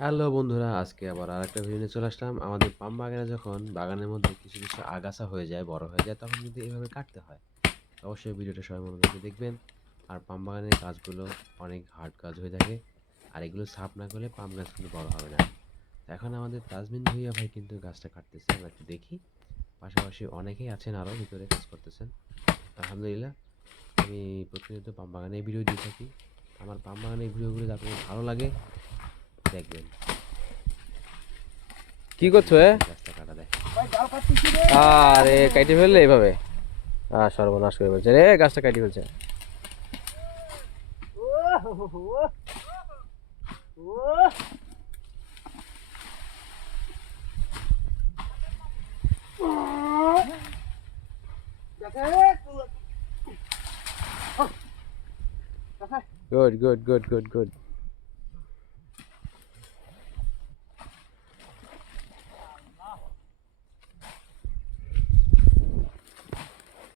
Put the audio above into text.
Hello বন্ধুরা, আজকে আবার আরেকটা ভিডিও নিয়ে চলে আসলাম। আমাদের পাম বাগানে যখন বাগানের মধ্যে কিছু কিছু আগাছা হয়ে যায়, বড় হয়ে যায়, তখন কিন্তু এভাবে কাটতে হয়। অবশ্যই ভিডিওটা সবাই মনোযোগ দিয়ে দেখবেন। আর পাম বাগানের গাছগুলো অনেক হার্ড কাজ হয়ে থাকে, আর এগুলো সাফ না করলে পাম গাছ কিন্তু বড় হবে না। এখন আমাদের তাজমিন ভুঁইয়া ভাই কিন্তু গাছটা কাটতেছে, আমরা একটু দেখি। পাশাপাশি অনেকেই আছেন আরও ভিতরে কাজ করতেছেন। আলহামদুলিল্লাহ, আমি প্রতিনিয়ত পাম বাগানে ভিডিও দিয়ে থাকি। আমার পাম বাগানের ভিডিওগুলো যদি আপনাদের ভালো লাগে, দেখবেন। কি দেখেন করছো গাছটা কাটা দেয়। আরে কাটি ফেললে এইভাবে সর্বনাশ করে ফেলছে রে, গাছটা কাটি ফেলছে। Good good good good good.